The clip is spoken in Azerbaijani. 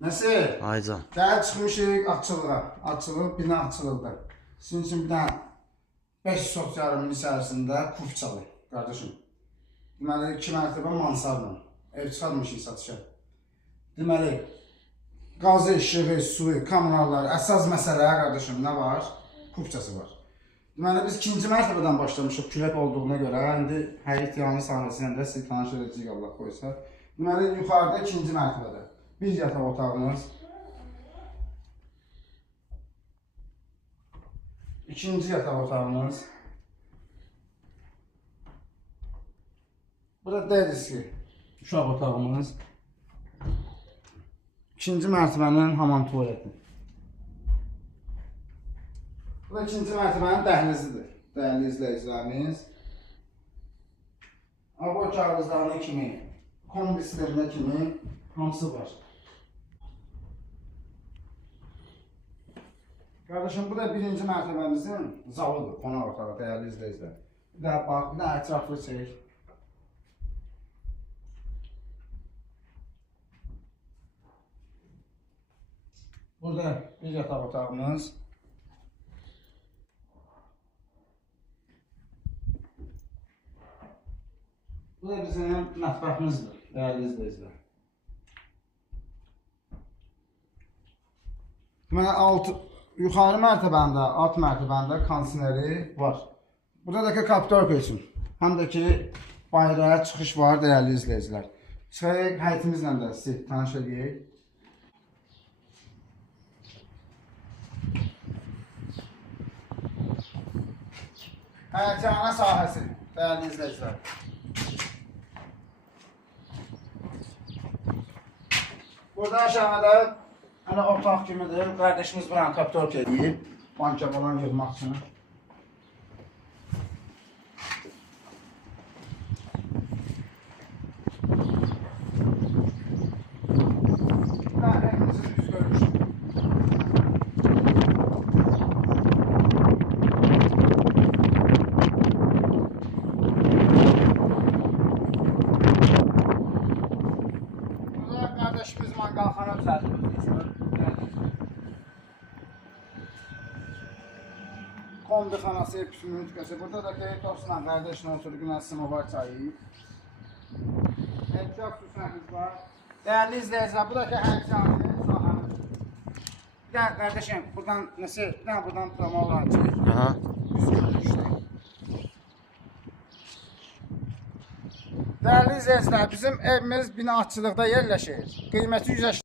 Nasıl? Aycan. Gəl çıxmışıq açılığa. Açılıq, bina açılırdı. Sizin için bir dənə 5 sot yarımın içərisində kuf çalır, qardaşım. Deməli, 2 mərtəbə mansarla. Ev çıxarmışıq satışa. Deməli, qazı, işığı, suyu, kommunallar, əsas məsələ, qardaşım, nə var? Kufçası var. Deməli, biz 2-ci mərtəbədən başlamışıq külək olduğuna görə. İndi həyət yanı sahəsində də sizi tanış edəcəyik, Allah qoysa. Deməli, yuxarıda 2-ci mərtəbədə bir yataq otağımız. İkinci yataq otağımız. Burada deriski uşaq otağımız. İkinci mərtəbənin hamam tuvaleti. Bu da ikinci mərtəbənin dəhlizidir, dəyərli izləyicilərimiz. Abo kağızlarına kimi, kombislərine kimi hamısı var. Qardaşım, bu da birinci mərtəbəmizin zalıdır, qonaq otağı, dəyərli izləyicilər. Bir də bax, bir də ətraflı çək. Burada bir yataq otağımız. Bu da bizim mətbəximizdir, dəyərli izləyicilər. Deməli, yuxarı mərtəbəndə, alt mərtəbəndə kondisioneri var. Burada da ki, kaptorka üçün. Həm də ki, bayrağa çıxış var, dəyərli izləyicilər. Çıxaraq həyətimizlə də sizi tanış edəyik. Həyətyanə sahəsi, dəyərli izləyicilər. Burada aşağıda hələ otaq kimidir. Qardaşımız buranı kaptorka edib. Banka falan yığmaq üçün. Qardaşımız manqalxana düzəldir. Kombi xanası, püsünün tükəsi. Burada da ki, tosla qardaşla oturur, günəşsimo var çayı. Ehtiyat süsləmiz var. Dəyərli izləyicilər, bu da ki, həyətyanı sahəmiz. Bir də qardaşım, buradan nəsə, bir də buradan promo var ki, Dəyərli izləyicilər, bizim evimiz binaçılıqda yerləşir. Qiyməti 180